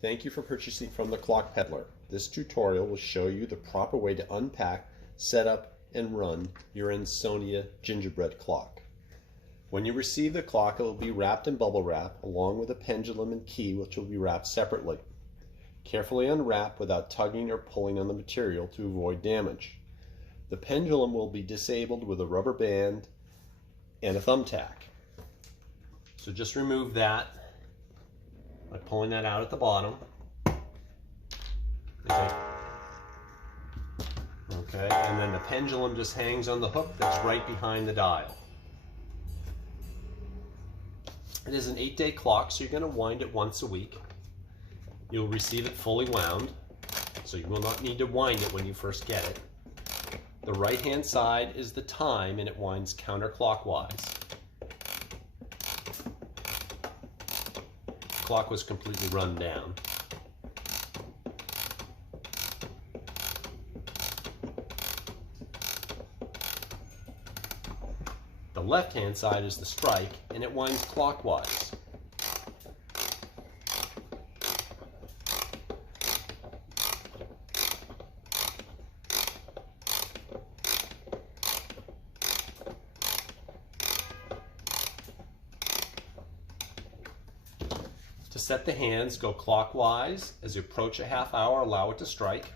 Thank you for purchasing from the Clock Peddler. This tutorial will show you the proper way to unpack, set up, and run your Ansonia gingerbread clock. When you receive the clock, it will be wrapped in bubble wrap along with a pendulum and key, which will be wrapped separately. Carefully unwrap without tugging or pulling on the material to avoid damage. The pendulum will be disabled with a rubber band and a thumbtack. So just remove that by pulling that out at the bottom. Okay, and then the pendulum just hangs on the hook that's right behind the dial. It is an 8-day clock, so you're going to wind it once a week. You'll receive it fully wound, so you will not need to wind it when you first get it. The right-hand side is the time, and it winds counterclockwise. The clock was completely run down. The left-hand side is the strike, and it winds clockwise. To set the hands, go clockwise. As you approach a half hour, allow it to strike.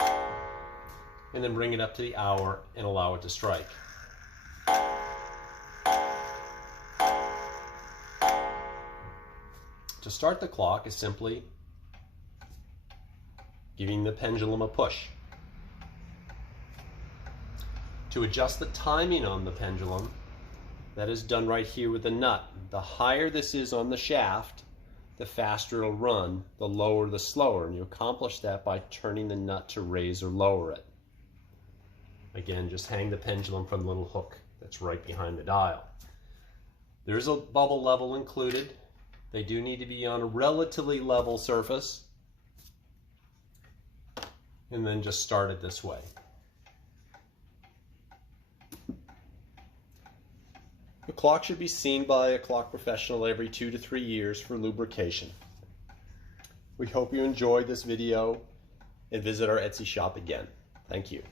And then bring it up to the hour and allow it to strike. To start the clock is simply giving the pendulum a push. To adjust the timing on the pendulum, that is done right here with the nut. The higher this is on the shaft, the faster it'll run, the lower the slower, and you accomplish that by turning the nut to raise or lower it. Again, just hang the pendulum from the little hook that's right behind the dial. There's a bubble level included. They do need to be on a relatively level surface, and then just start it this way. The clock should be seen by a clock professional every 2 to 3 years for lubrication. We hope you enjoyed this video and visit our Etsy shop again. Thank you.